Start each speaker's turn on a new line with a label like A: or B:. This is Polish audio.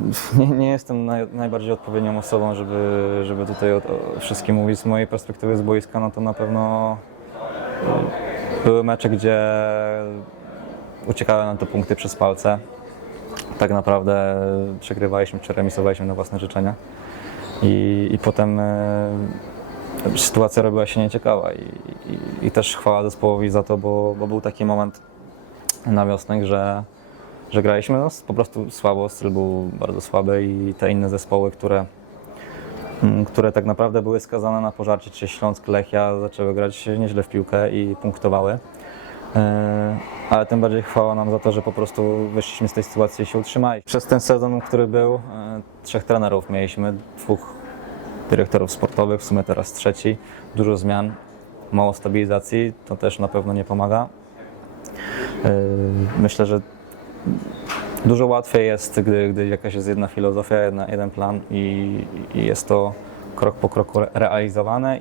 A: Nie, nie jestem naj, najbardziej odpowiednią osobą, żeby, żeby tutaj o, o wszystkim mówić. Z mojej perspektywy z boiska, no to na pewno y, były mecze, gdzie uciekały nam te punkty przez palce. Tak naprawdę przegrywaliśmy czy remisowaliśmy na własne życzenia. I, i potem y, sytuacja robiła się nieciekawa. I, i, I też chwała zespołowi za to, bo, bo był taki moment na wiosnę, że że graliśmy no, po prostu słabo, styl był bardzo słaby i te inne zespoły, które, mm, które tak naprawdę były skazane na pożarcie, czy Śląsk, Lechia, zaczęły grać nieźle w piłkę i punktowały. E, Ale tym bardziej chwała nam za to, że po prostu wyszliśmy z tej sytuacji i się utrzymali. Przez ten sezon, który był, e, trzech trenerów mieliśmy, dwóch dyrektorów sportowych, w sumie teraz trzeci, dużo zmian, mało stabilizacji, to też na pewno nie pomaga. E, Myślę, że Dużo łatwiej jest, gdy, gdy jakaś jest jedna filozofia, jedna, jeden plan i, i jest to krok po kroku re- realizowane